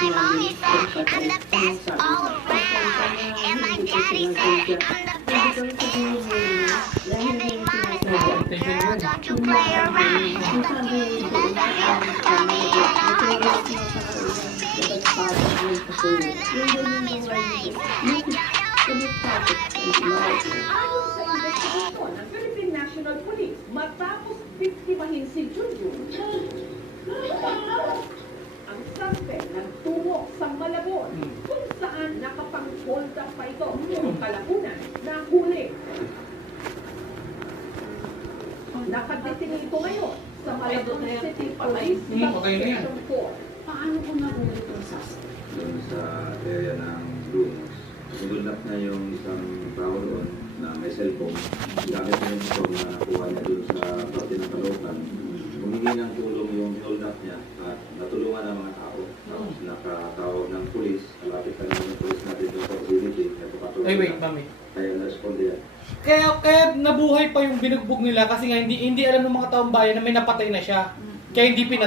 my mommy said I'm the best all around. And my daddy said I'm the best in town. And big mama said, girl, don't you play around. And the kids never have to tell me that I got big belly, harder than my mommy's rice. I don't know how, baby, Investigasyon ng Philippine National Police matapos biktimahin si Junjun. Ang suspect nagtungo sa Malabon kung saan nakapang-hold up pa ito. Kalapunan, nahuli. Nakadeting ito ngayon sa Malabon City Police Station 4. Paano ko nahuli itong suspect? Doon sa area ng Lumos. Sinulap na yung isang tao doon na may cellphone. Gamit na yung phone na nakuha niya doon sa parte ng Caloocan. Humingi ng tulong yung hold-up niya at natulungan ng mga tao. Tapos nakatawag ng pulis. Kalapit ka naman ng pulis natin doon sa facility. Ay, wait, mami. Kaya na-responde yan. Kaya nabuhay pa yung binugbog nila kasi nga hindi alam ng mga taong bayan na may napatay na siya. Kaya hindi pinatay.